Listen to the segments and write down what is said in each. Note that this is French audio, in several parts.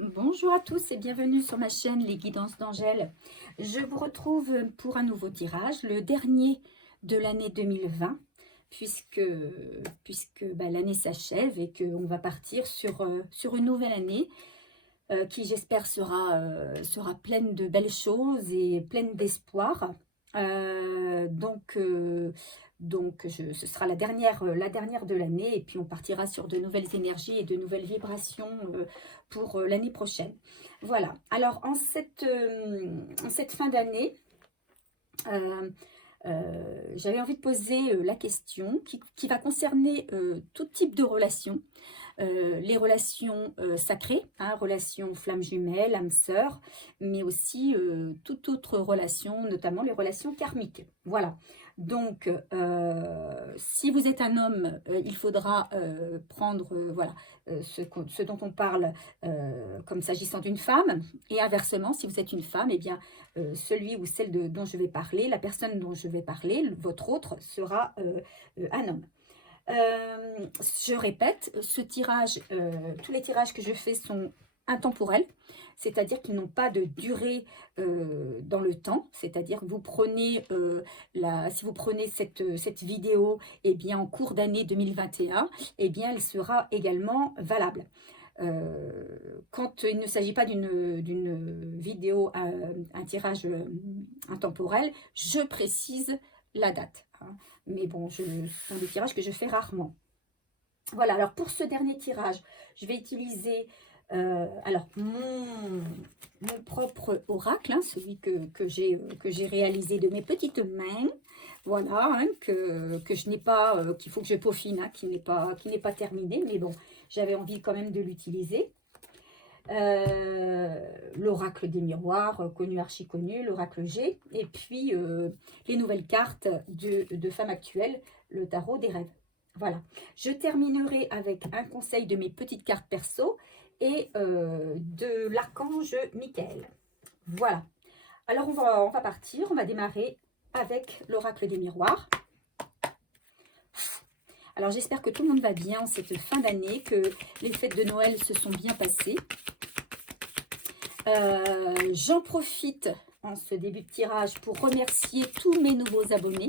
Bonjour à tous et bienvenue sur ma chaîne Les Guidances d'Angèle. Je vous retrouve pour un nouveau tirage, le dernier de l'année 2020, puisque l'année s'achève et qu'on va partir sur une nouvelle année qui j'espère sera pleine de belles choses et pleine d'espoir. Ce sera la dernière de l'année et puis on partira sur de nouvelles énergies et de nouvelles vibrations pour l'année prochaine. Voilà, alors en cette fin d'année, j'avais envie de poser la question qui va concerner tout type de relations. Les relations sacrées, hein, relations flammes jumelles, âmes sœurs, mais aussi toute autre relation, notamment les relations karmiques. Voilà. Donc, si vous êtes un homme, il faudra prendre voilà, ce dont on parle comme s'agissant d'une femme. Et inversement, si vous êtes une femme, eh bien, celui ou celle dont je vais parler, la personne dont je vais parler, votre autre, sera un homme. Je répète, ce tirage, tous les tirages que je fais sont intemporels, c'est-à-dire qu'ils n'ont pas de durée dans le temps, c'est-à-dire que vous prenez, si vous prenez cette vidéo eh bien, en cours d'année 2021, eh bien, elle sera également valable. Quand il ne s'agit pas d'une vidéo, un tirage intemporel, je précise la date. Hein. Mais bon, ce sont des tirages que je fais rarement. Voilà, alors pour ce dernier tirage, je vais utiliser mon propre oracle, hein, celui que j'ai réalisé de mes petites mains. Voilà, hein, que je n'ai pas, qu'il faut que je peaufine, hein, qui n'est pas terminé, mais bon, j'avais envie quand même de l'utiliser. L'oracle des miroirs, connu, archi connu, l'oracle G, et puis les nouvelles cartes de femmes actuelles, le tarot des rêves. Voilà. Je terminerai avec un conseil de mes petites cartes perso et de l'archange Michael. Voilà. Alors, on va partir, on va démarrer avec l'oracle des miroirs. Alors, j'espère que tout le monde va bien en cette fin d'année, que les fêtes de Noël se sont bien passées. J'en profite en ce début de tirage pour remercier tous mes nouveaux abonnés.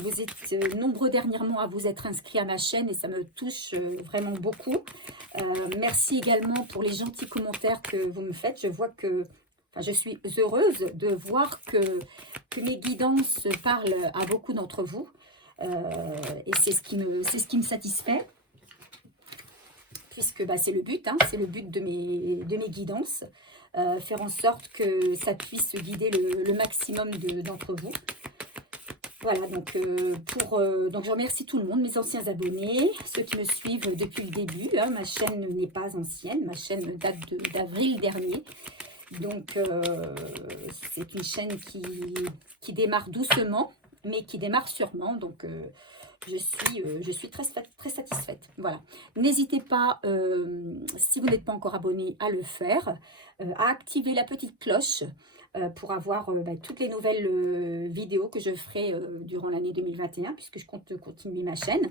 Vous êtes nombreux dernièrement à vous être inscrits à ma chaîne et ça me touche vraiment beaucoup. Merci également pour les gentils commentaires que vous me faites. Je vois que, je suis heureuse de voir que mes guidances parlent à beaucoup d'entre vous. Et c'est ce qui me satisfait. Puisque c'est le but, hein, c'est le but de mes guidances, faire en sorte que ça puisse guider le maximum d'entre vous. Voilà, donc je remercie tout le monde, mes anciens abonnés, ceux qui me suivent depuis le début. Hein, ma chaîne n'est pas ancienne, ma chaîne date d'avril dernier. Donc, c'est une chaîne qui démarre doucement, mais qui démarre sûrement. Donc, je suis très satisfaite. Voilà. N'hésitez pas, si vous n'êtes pas encore abonné, à le faire, à activer la petite cloche pour avoir toutes les nouvelles vidéos que je ferai durant l'année 2021, puisque je compte continuer ma chaîne.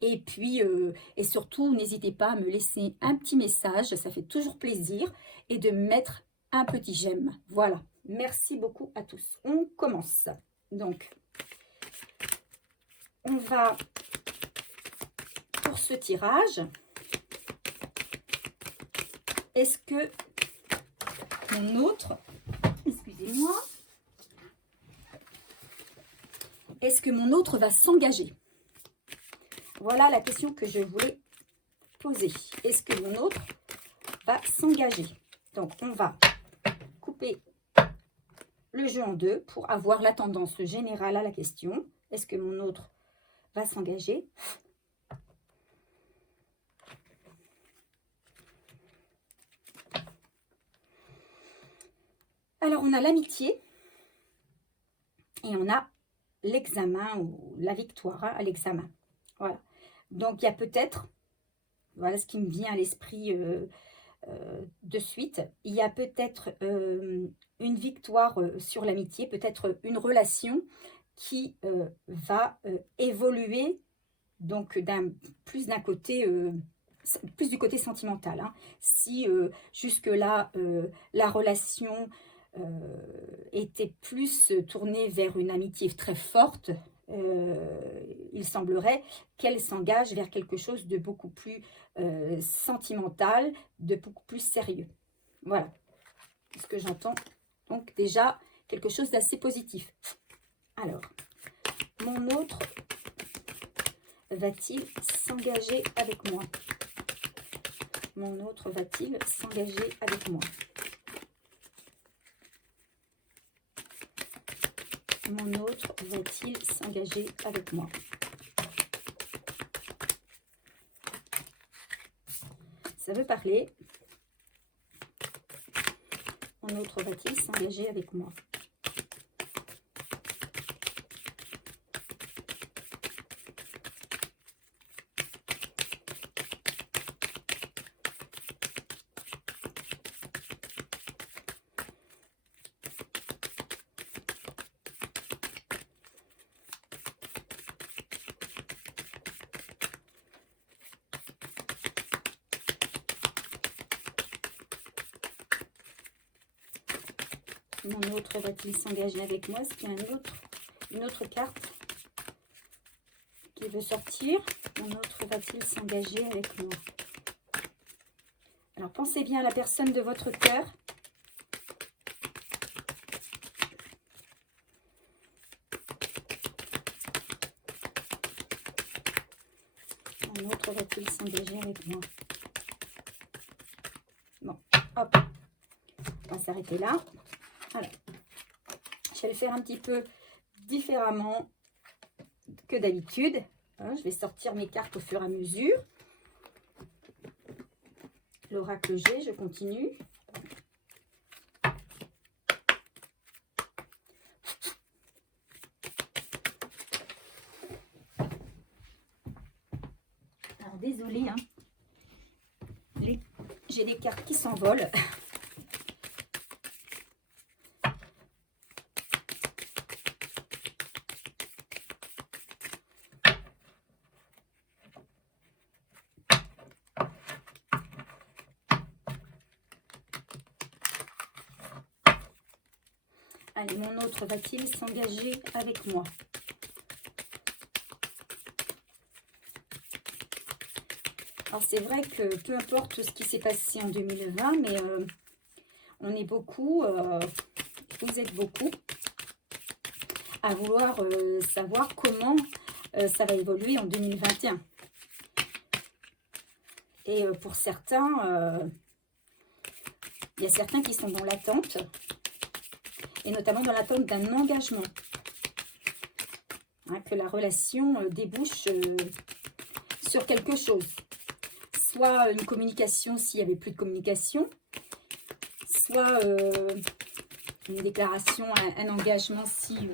Et puis, et surtout, n'hésitez pas à me laisser un petit message, ça fait toujours plaisir, et de mettre un petit j'aime. Voilà. Merci beaucoup à tous. On commence. Donc, on va, pour ce tirage, est-ce que mon autre, excusez-moi, est-ce que mon autre va s'engager? Voilà la question que je voulais poser. Est-ce que mon autre va s'engager? Donc, on va couper le jeu en deux pour avoir la tendance générale à la question. Est-ce que mon autre va s'engager? Alors, on a l'amitié et on a l'examen ou la victoire à l'examen. Voilà. Donc, il y a peut-être, voilà ce qui me vient à l'esprit de suite, il y a peut-être une victoire sur l'amitié, peut-être une relation qui va évoluer donc plus d'un côté plus du côté sentimental, hein. Si jusque-là, la relation était plus tournée vers une amitié très forte, il semblerait qu'elle s'engage vers quelque chose de beaucoup plus sentimental, de beaucoup plus sérieux. Voilà ce que j'entends. Donc déjà, quelque chose d'assez positif. Alors, mon autre va-t-il s'engager avec moi? Mon autre va-t-il s'engager avec moi? Mon autre va-t-il s'engager avec moi? Ça veut parler. Mon autre va-t-il s'engager avec moi? Mon autre va-t-il s'engager avec moi? Est-ce qu'il y a une autre carte qui veut sortir? Mon autre va-t-il s'engager avec moi? Alors, pensez bien à la personne de votre cœur. Mon autre va-t-il s'engager avec moi? Bon, hop, on va s'arrêter là. Alors, je vais le faire un petit peu différemment que d'habitude. Je vais sortir mes cartes au fur et à mesure. L'oracle G, je continue. Alors, désolée, hein. J'ai des cartes qui s'envolent. Allez, mon autre va-t-il s'engager avec moi? Alors, c'est vrai que peu importe ce qui s'est passé en 2020, mais on est beaucoup, vous êtes beaucoup, à vouloir savoir comment ça va évoluer en 2021. Et pour certains, il y a certains qui sont dans l'attente, et notamment dans l'attente d'un engagement. Hein, que la relation débouche sur quelque chose. Soit une communication s'il n'y avait plus de communication, soit une déclaration, un engagement si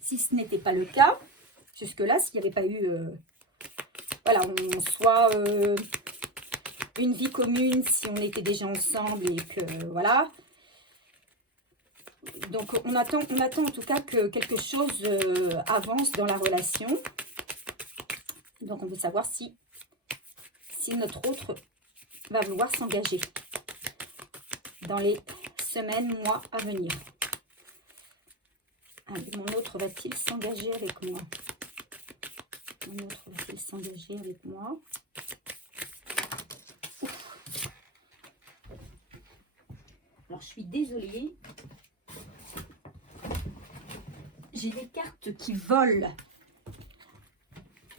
ce n'était pas le cas. Jusque-là, s'il n'y avait pas eu, voilà, soit une vie commune si on était déjà ensemble et que, voilà. Donc, on attend en tout cas que quelque chose avance dans la relation. Donc, on veut savoir si notre autre va vouloir s'engager dans les semaines, mois à venir. Allez, mon autre va-t-il s'engager avec moi? Mon autre va-t-il s'engager avec moi? Ouf. Alors, je suis désolée. J'ai des cartes qui volent.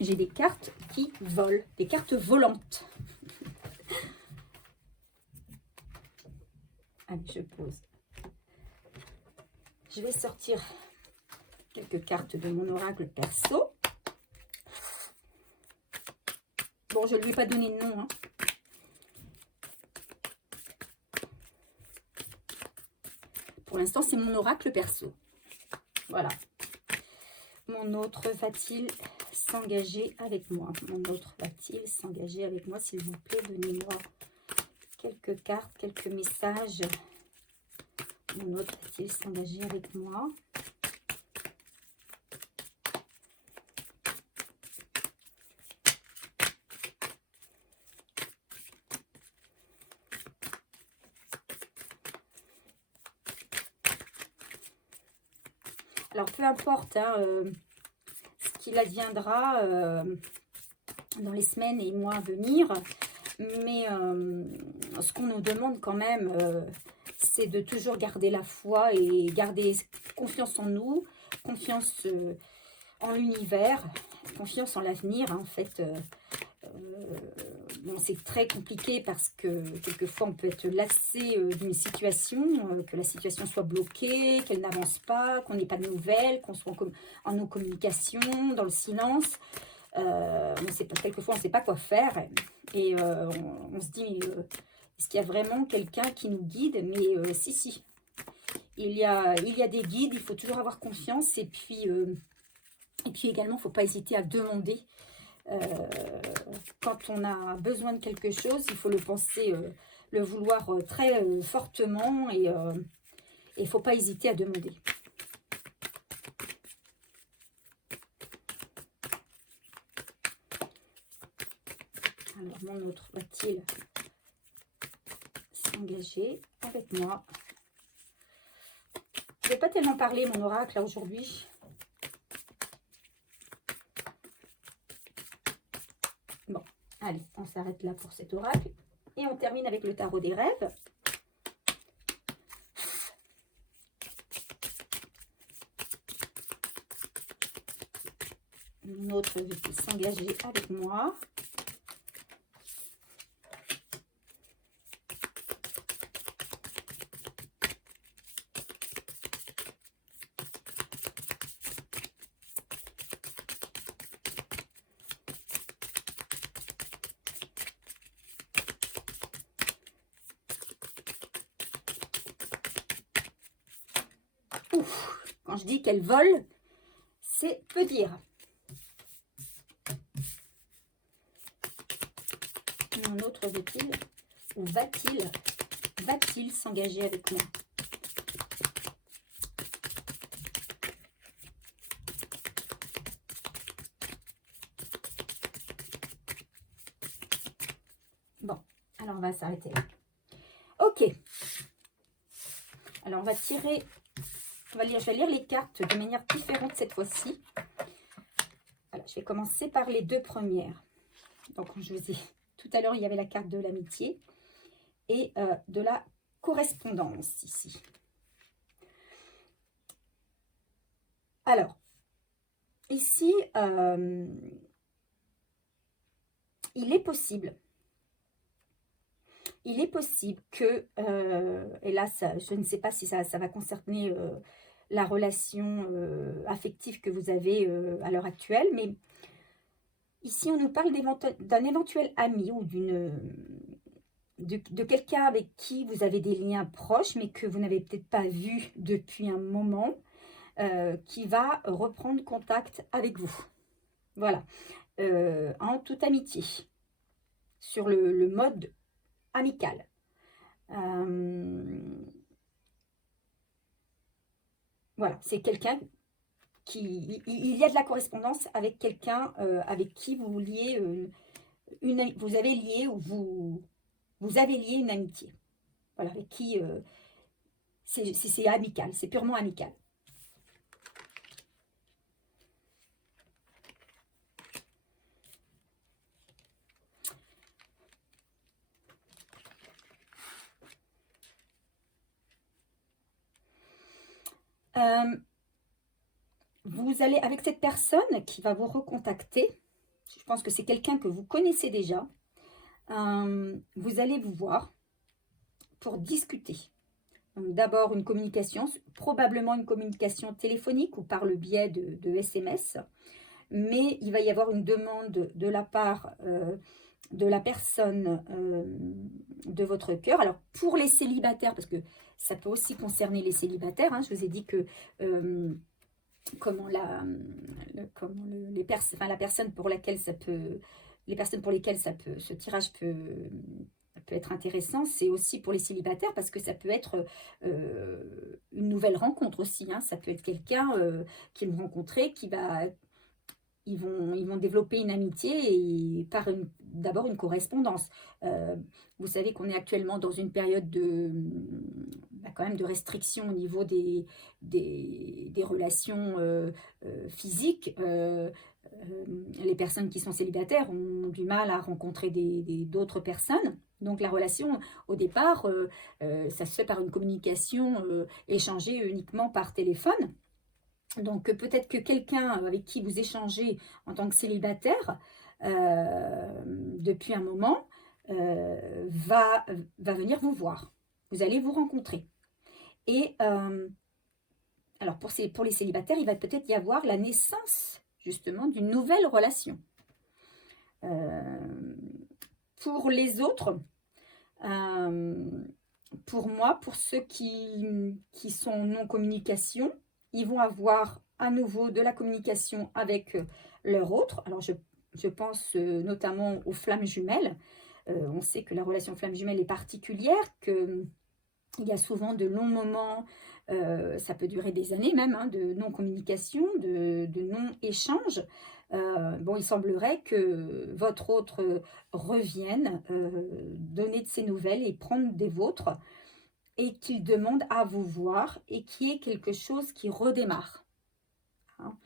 J'ai des cartes qui volent. Des cartes volantes. Allez, je pose. Je vais sortir quelques cartes de mon oracle perso. Bon, je ne lui ai pas donné de nom, hein. Pour l'instant, c'est mon oracle perso. Voilà. Mon autre va-t-il s'engager avec moi? Mon autre va-t-il s'engager avec moi? S'il vous plaît, donnez-moi quelques cartes, quelques messages. Mon autre va-t-il s'engager avec moi? Alors, peu importe hein, ce qu'il adviendra dans les semaines et mois à venir, mais ce qu'on nous demande quand même, c'est de toujours garder la foi et garder confiance en nous, confiance en l'univers, confiance en l'avenir. Hein, en fait, bon, c'est très compliqué parce que quelquefois on peut être lassé d'une situation, que la situation soit bloquée, qu'elle n'avance pas, qu'on n'ait pas de nouvelles, qu'on soit en nos communications, dans le silence. Quelquefois on ne sait pas quoi faire et on se dit est-ce qu'il y a vraiment quelqu'un qui nous guide? Mais si, il y a des guides, il faut toujours avoir confiance et puis également il ne faut pas hésiter à demander quand on a besoin de quelque chose, il faut le penser, le vouloir très fortement et il ne faut pas hésiter à demander. Alors, mon autre va-t-il s'engager avec moi? Je ne vais pas tellement parler, mon oracle, là, aujourd'hui. Bon, allez, on s'arrête là pour cet oracle. Et on termine avec le tarot des rêves. Mon autre veut-il s'engager avec moi? Ouf, quand je dis qu'elle vole, c'est peu dire. Mon autre veut-il ou va-t-il s'engager avec moi? Bon, alors on va s'arrêter là. Ok. Alors on va tirer, je vais lire les cartes de manière différente cette fois-ci. Voilà, je vais commencer par les deux premières. Donc je vous ai tout à l'heure, il y avait la carte de l'amitié et de la correspondance ici. Alors, ici, il est possible que, et là, je ne sais pas si ça va concerner la relation affective que vous avez à l'heure actuelle, mais ici, on nous parle d'un éventuel ami ou de quelqu'un avec qui vous avez des liens proches, mais que vous n'avez peut-être pas vu depuis un moment, qui va reprendre contact avec vous. Voilà, en toute amitié, sur le mode amical. Voilà, c'est quelqu'un qui... Il y a de la correspondance avec quelqu'un avec qui vous liez vous avez lié ou vous avez lié une amitié. Voilà, avec qui c'est amical, c'est purement amical. Vous allez, avec cette personne qui va vous recontacter, je pense que c'est quelqu'un que vous connaissez déjà, vous allez vous voir pour discuter. D'abord une communication, probablement une communication téléphonique ou par le biais de SMS, mais il va y avoir une demande de la part de la personne de votre cœur. Alors pour les célibataires, parce que ça peut aussi concerner les célibataires, hein, je vous ai dit que la personne pour laquelle ça peut, les personnes pour lesquelles ce tirage peut être intéressant, c'est aussi pour les célibataires parce que ça peut être une nouvelle rencontre aussi. Hein. Ça peut être quelqu'un qui vont rencontrer, ils vont développer une amitié et par d'abord une correspondance. Vous savez qu'on est actuellement dans une période quand même de restrictions au niveau des relations physiques. Les personnes qui sont célibataires ont du mal à rencontrer d'autres personnes. Donc la relation, au départ, ça se fait par une communication échangée uniquement par téléphone. Donc peut-être que quelqu'un avec qui vous échangez en tant que célibataire depuis un moment va venir vous voir. Vous allez vous rencontrer. Et alors pour les célibataires, il va peut-être y avoir la naissance justement d'une nouvelle relation. Pour les autres, pour moi, pour ceux qui sont non-communication, ils vont avoir à nouveau de la communication avec leur autre. Alors je pense notamment aux flammes jumelles. On sait que la relation flamme jumelle est particulière, qu'il y a souvent de longs moments, ça peut durer des années même, hein, de non-communication, de non-échange. Bon, il semblerait que votre autre revienne donner de ses nouvelles et prendre des vôtres, et qu'il demande à vous voir et qu'il y ait quelque chose qui redémarre. Hein.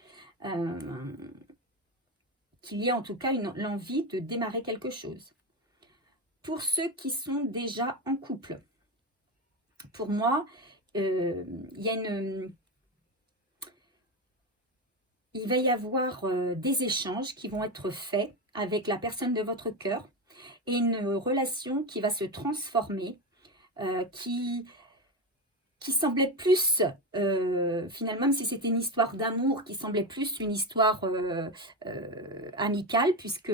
Qu'il y ait en tout cas l'envie de démarrer quelque chose. Pour ceux qui sont déjà en couple, pour moi, il va y avoir des échanges qui vont être faits avec la personne de votre cœur et une relation qui va se transformer, qui semblait plus, finalement, même si c'était une histoire d'amour, qui semblait plus une histoire amicale, puisque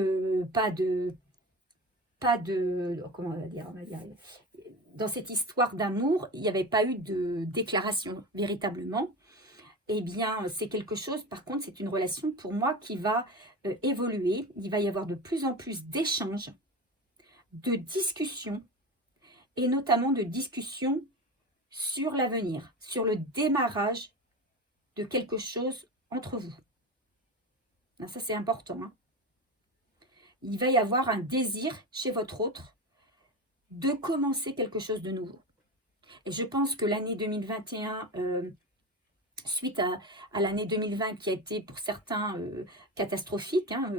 pas de, comment on va dire, dans cette histoire d'amour, il n'y avait pas eu de déclaration véritablement. Eh bien, c'est quelque chose, par contre, c'est une relation pour moi qui va évoluer. Il va y avoir de plus en plus d'échanges, de discussions, et notamment de discussions sur l'avenir, sur le démarrage de quelque chose entre vous. Ça, c'est important. Hein. Il va y avoir un désir chez votre autre de commencer quelque chose de nouveau. Et je pense que l'année 2021, suite à l'année 2020 qui a été pour certains catastrophique, hein,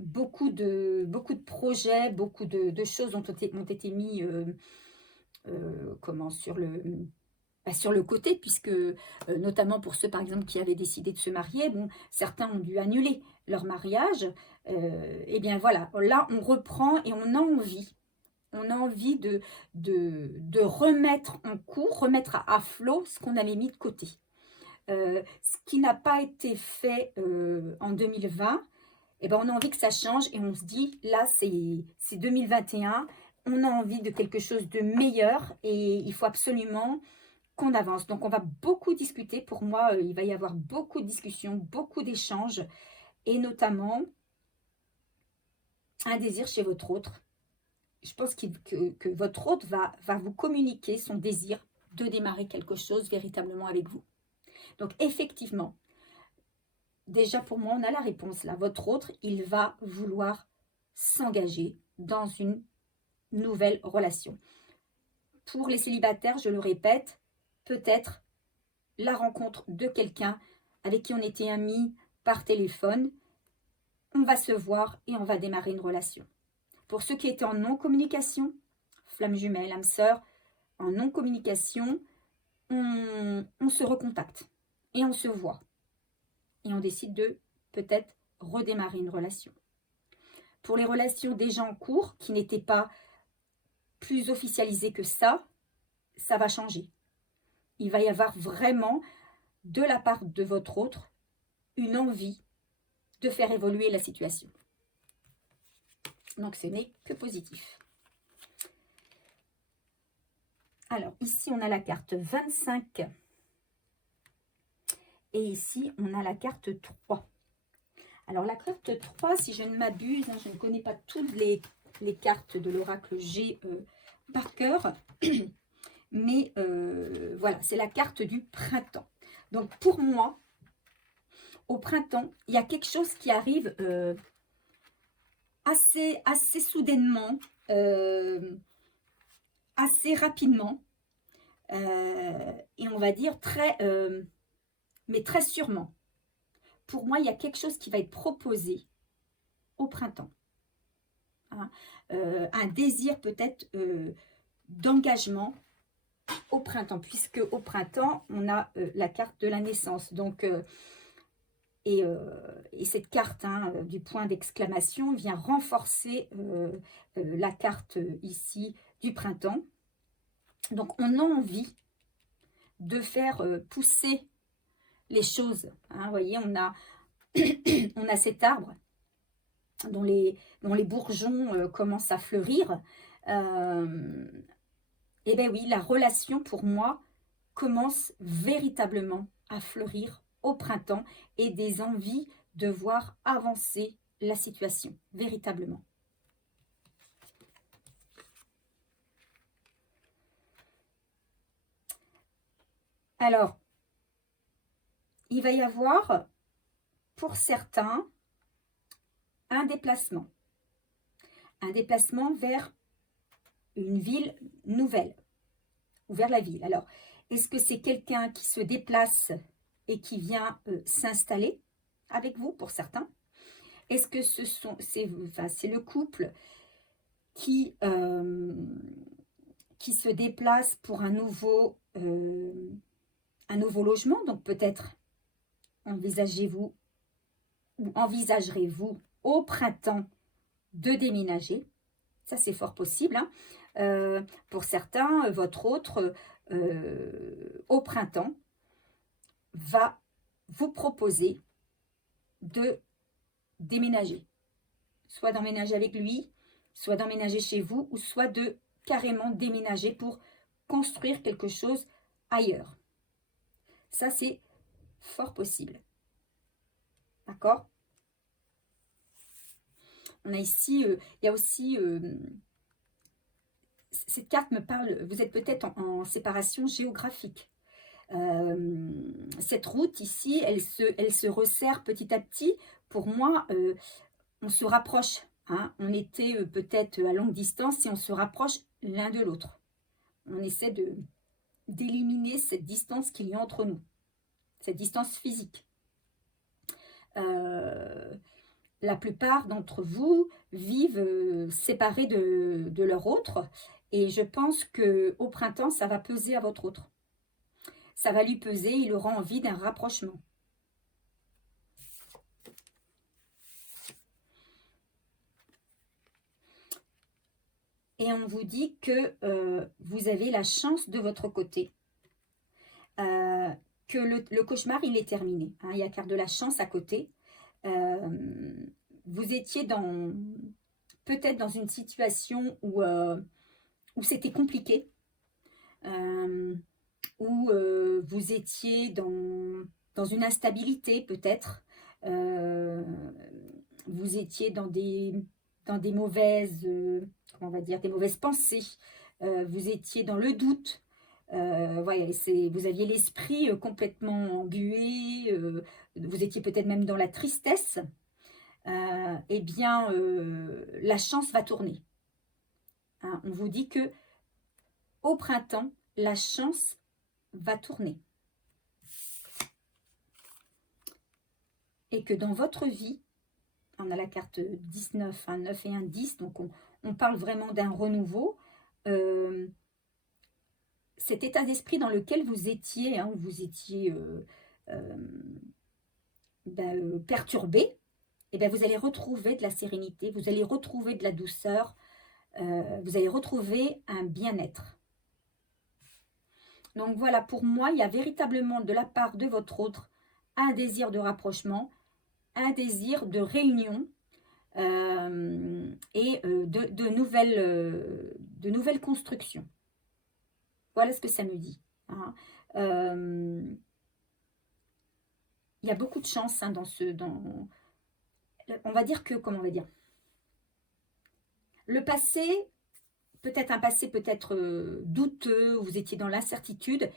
beaucoup de projets, beaucoup de choses ont été mis sur le côté, puisque notamment pour ceux par exemple qui avaient décidé de se marier, bon, certains ont dû annuler leur mariage. Et bien voilà, là on reprend et on a envie de remettre en cours, remettre à flot ce qu'on avait mis de côté. Ce qui n'a pas été fait en 2020, et ben on a envie que ça change et on se dit, là c'est 2021, on a envie de quelque chose de meilleur et il faut absolument qu'on avance. Donc on va beaucoup discuter, pour moi il va y avoir beaucoup de discussions, beaucoup d'échanges, et notamment un désir chez votre autre. Je pense que votre autre va vous communiquer son désir de démarrer quelque chose véritablement avec vous. Donc effectivement, déjà pour moi, on a la réponse là. Votre autre, il va vouloir s'engager dans une nouvelle relation. Pour les célibataires, je le répète, peut-être la rencontre de quelqu'un avec qui on était amis par téléphone. On va se voir et on va démarrer une relation. Pour ceux qui étaient en non-communication, flamme jumelle, âme sœur, en non-communication, on se recontacte et on se voit. Et on décide de peut-être redémarrer une relation. Pour les relations déjà en cours, qui n'étaient pas plus officialisées que ça va changer. Il va y avoir vraiment, de la part de votre autre, une envie de faire évoluer la situation. Donc ce n'est que positif. Alors ici on a la carte 25 et ici on a la carte 3. Alors la carte 3, si je ne m'abuse, hein, je ne connais pas toutes les cartes de l'oracle G par cœur, mais voilà, c'est la carte du printemps. Donc pour moi, au printemps, il y a quelque chose qui arrive assez soudainement, assez rapidement. et on va dire mais très sûrement. Pour moi, il y a quelque chose qui va être proposé au printemps. Hein. Un désir peut-être d'engagement au printemps, puisque au printemps, on a la carte de la naissance. Donc, et cette carte du point d'exclamation vient renforcer la carte ici du printemps. Donc, on a envie de faire pousser les choses. Hein, vous voyez, on a, on a cet arbre dont les bourgeons commencent à fleurir. Et bien oui, la relation pour moi commence véritablement à fleurir au printemps et des envies de voir avancer la situation, véritablement. Alors, il va y avoir, pour certains, un déplacement vers une ville nouvelle, ou vers la ville. Alors, est-ce que c'est quelqu'un qui se déplace et qui vient s'installer avec vous, pour certains? Est-ce que c'est le couple qui se déplace pour un nouveau logement? Donc peut-être envisagerez-vous au printemps de déménager. Ça, c'est fort possible. Hein. Pour certains, votre autre, au printemps, va vous proposer de déménager. Soit d'emménager avec lui, soit d'emménager chez vous, ou soit de carrément déménager pour construire quelque chose ailleurs. Ça, c'est fort possible. D'accord? On a ici, il y a aussi, cette carte me parle, vous êtes peut-être en séparation géographique. Cette route ici, elle se resserre petit à petit. Pour moi, on se rapproche. Hein. On était peut-être à longue distance et on se rapproche l'un de l'autre. On essaie d'éliminer cette distance qu'il y a entre nous, cette distance physique. La plupart d'entre vous vivent séparés de leur autre, et je pense qu'au printemps, ça va peser à votre autre. Ça va lui peser, il aura envie d'un rapprochement. Et on vous dit que vous avez la chance de votre côté. Que le cauchemar, il est terminé. Hein, il y a carte de la chance à côté. Vous étiez peut-être dans une situation où c'était compliqué. Où vous étiez dans une instabilité peut-être. Vous étiez dans des mauvaises, comment on va dire, des mauvaises pensées. Vous étiez dans le doute. Ouais, vous aviez l'esprit complètement englué. Vous étiez peut-être même dans la tristesse. Eh bien, la chance va tourner. Hein, on vous dit que au printemps, la chance va tourner. Et que dans votre vie, on a la carte 19, un 9 et un 10, donc on parle vraiment d'un renouveau. Cet état d'esprit dans lequel vous étiez, hein, où vous étiez perturbé, et bien vous allez retrouver de la sérénité, vous allez retrouver de la douceur, vous allez retrouver un bien-être. Donc voilà, pour moi, il y a véritablement de la part de votre autre un désir de rapprochement, un désir de réunion et de nouvelles constructions. Voilà ce que ça me dit. Hein. Il y a beaucoup de chance hein, on va dire que, comment on va dire, le passé, peut-être un passé peut-être douteux, vous étiez dans l'incertitude,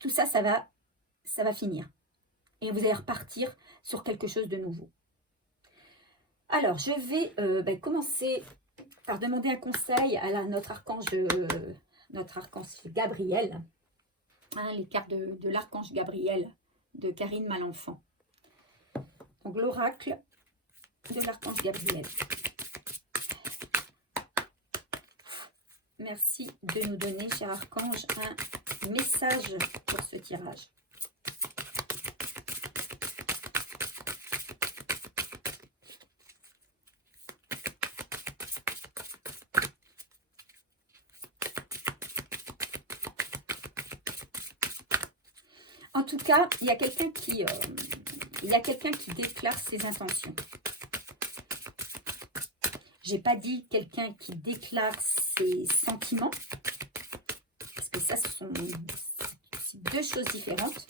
tout ça, ça va finir. Et vous allez repartir sur quelque chose de nouveau. Alors, je vais commencer par demander un conseil à notre archange Gabriel. hein, les cartes de l'archange Gabriel de Karine Malenfant. Donc l'oracle de l'archange Gabriel. Merci de nous donner, cher archange, un message pour ce tirage. En tout cas, il y a quelqu'un qui déclare ses intentions. J'ai pas dit quelqu'un qui déclare ses sentiments, parce que ça, ce sont deux choses différentes.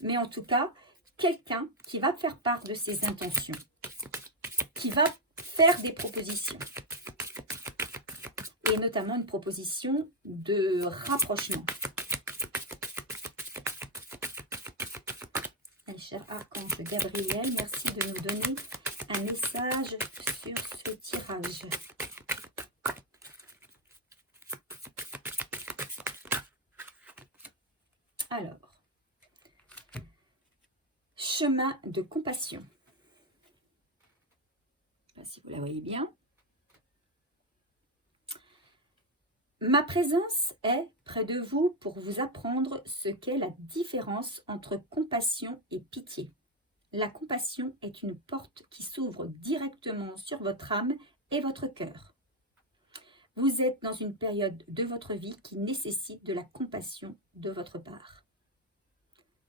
Mais en tout cas, quelqu'un qui va faire part de ses intentions, qui va faire des propositions. Et notamment une proposition de rapprochement. Cher archange Gabriel, merci de nous donner un message sur ce tirage. Alors, chemin de compassion. Je ne sais pas si vous la voyez bien. Ma présence est près de vous pour vous apprendre ce qu'est la différence entre compassion et pitié. La compassion est une porte qui s'ouvre directement sur votre âme et votre cœur. Vous êtes dans une période de votre vie qui nécessite de la compassion de votre part.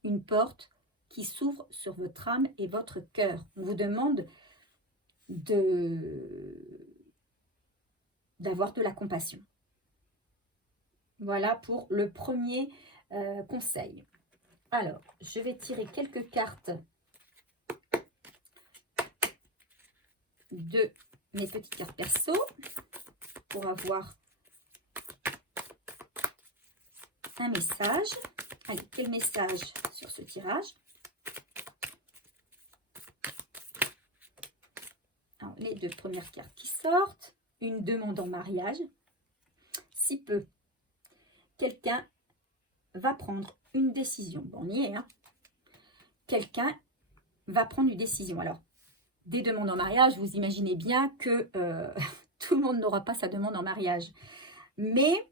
Une porte qui s'ouvre sur votre âme et votre cœur. On vous demande d'avoir de la compassion. Voilà pour le premier conseil. Alors, je vais tirer quelques cartes de mes petites cartes perso pour avoir un message. Allez, quel message sur ce tirage? Alors, les deux premières cartes qui sortent. Une demande en mariage. Si peu. Quelqu'un va prendre une décision. Bon, on y est, hein. Quelqu'un va prendre une décision. Alors, des demandes en mariage, vous imaginez bien que tout le monde n'aura pas sa demande en mariage. Mais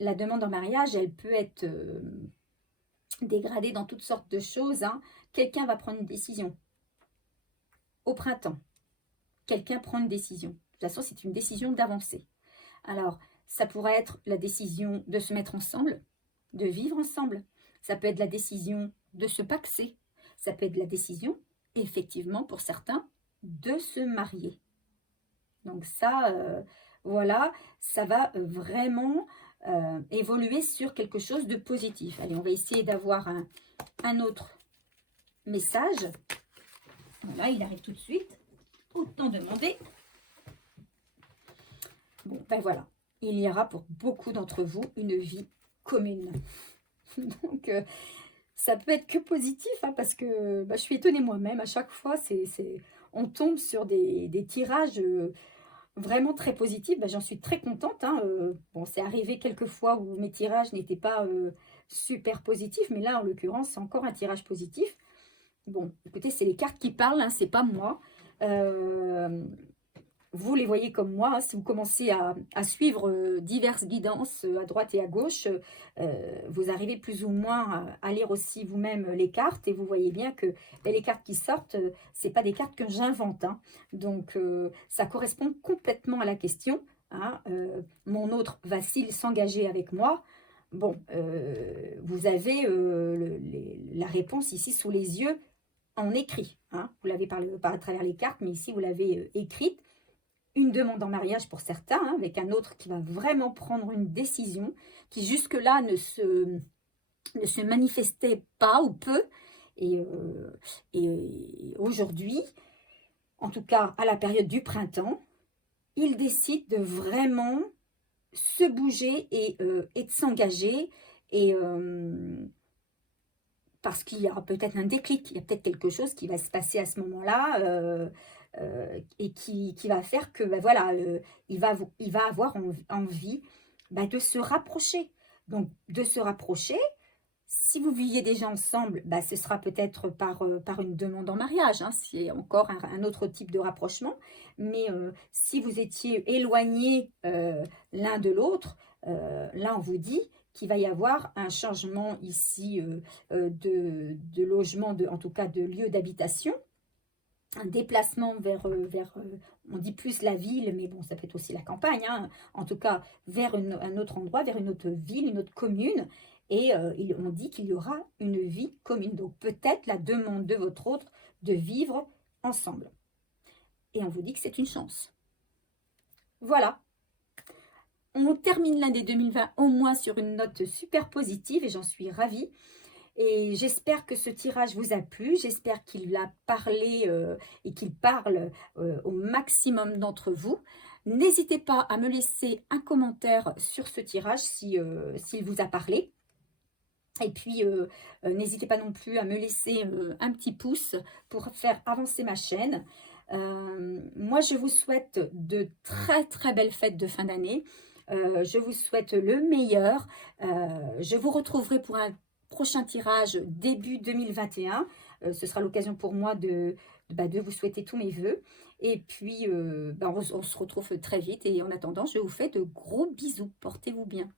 la demande en mariage, elle peut être dégradée dans toutes sortes de choses, hein. Quelqu'un va prendre une décision. Au printemps, quelqu'un prend une décision. De toute façon, c'est une décision d'avancer. Alors, ça pourrait être la décision de se mettre ensemble, de vivre ensemble. Ça peut être la décision de se paxer. Ça peut être la décision, effectivement, pour certains, de se marier. Donc ça, voilà, ça va vraiment évoluer sur quelque chose de positif. Allez, on va essayer d'avoir un autre message. Voilà, il arrive tout de suite. Autant demander. Bon, ben voilà. Il y aura pour beaucoup d'entre vous une vie commune. Donc, ça peut être que positif, hein, parce que je suis étonnée moi-même. À chaque fois, on tombe sur des tirages vraiment très positifs. J'en suis très contente. Hein. Bon, c'est arrivé quelques fois où mes tirages n'étaient pas super positifs, mais là, en l'occurrence, c'est encore un tirage positif. Bon, écoutez, c'est les cartes qui parlent, hein, c'est pas moi. Vous les voyez comme moi, hein, si vous commencez à suivre diverses guidances à droite et à gauche, vous arrivez plus ou moins à lire aussi vous-même les cartes et vous voyez bien que les cartes qui sortent, ce n'est pas des cartes que j'invente. Hein. Donc, ça correspond complètement à la question. Hein. Mon autre va-t-il s'engager avec moi? Bon, vous avez la réponse ici sous les yeux en écrit. Hein. Vous l'avez par à travers les cartes, mais ici vous l'avez écrite. Une demande en mariage pour certains, hein, avec un autre qui va vraiment prendre une décision, qui jusque-là ne se manifestait pas ou peu. Et aujourd'hui, en tout cas à la période du printemps, il décide de vraiment se bouger et de s'engager. Et parce qu'il y aura peut-être un déclic, il y a peut-être quelque chose qui va se passer à ce moment-là, et qui va faire que voilà, il va avoir envie de se rapprocher. Donc, de se rapprocher, Si vous viviez déjà ensemble, bah, ce sera peut-être par une demande en mariage, hein, c'est encore un autre type de rapprochement. Mais si vous étiez éloignés l'un de l'autre, là on vous dit qu'il va y avoir un changement ici de logement, en tout cas de lieu d'habitation, un déplacement on dit plus la ville, mais bon, ça peut être aussi la campagne, hein, en tout cas vers un autre endroit, vers une autre ville, une autre commune, et on dit qu'il y aura une vie commune. Donc peut-être la demande de votre autre de vivre ensemble. Et on vous dit que c'est une chance. Voilà. On termine l'année 2020 au moins sur une note super positive et j'en suis ravie. Et j'espère que ce tirage vous a plu, j'espère qu'il a parlé et qu'il parle au maximum d'entre vous. N'hésitez pas à me laisser un commentaire sur ce tirage s'il vous a parlé. Et puis, n'hésitez pas non plus à me laisser un petit pouce pour faire avancer ma chaîne. Moi, je vous souhaite de très belles fêtes de fin d'année. Je vous souhaite le meilleur. Je vous retrouverai pour un prochain tirage début 2021. Ce sera l'occasion pour moi de vous souhaiter tous mes vœux. Et puis, on se retrouve très vite. Et en attendant, je vous fais de gros bisous. Portez-vous bien.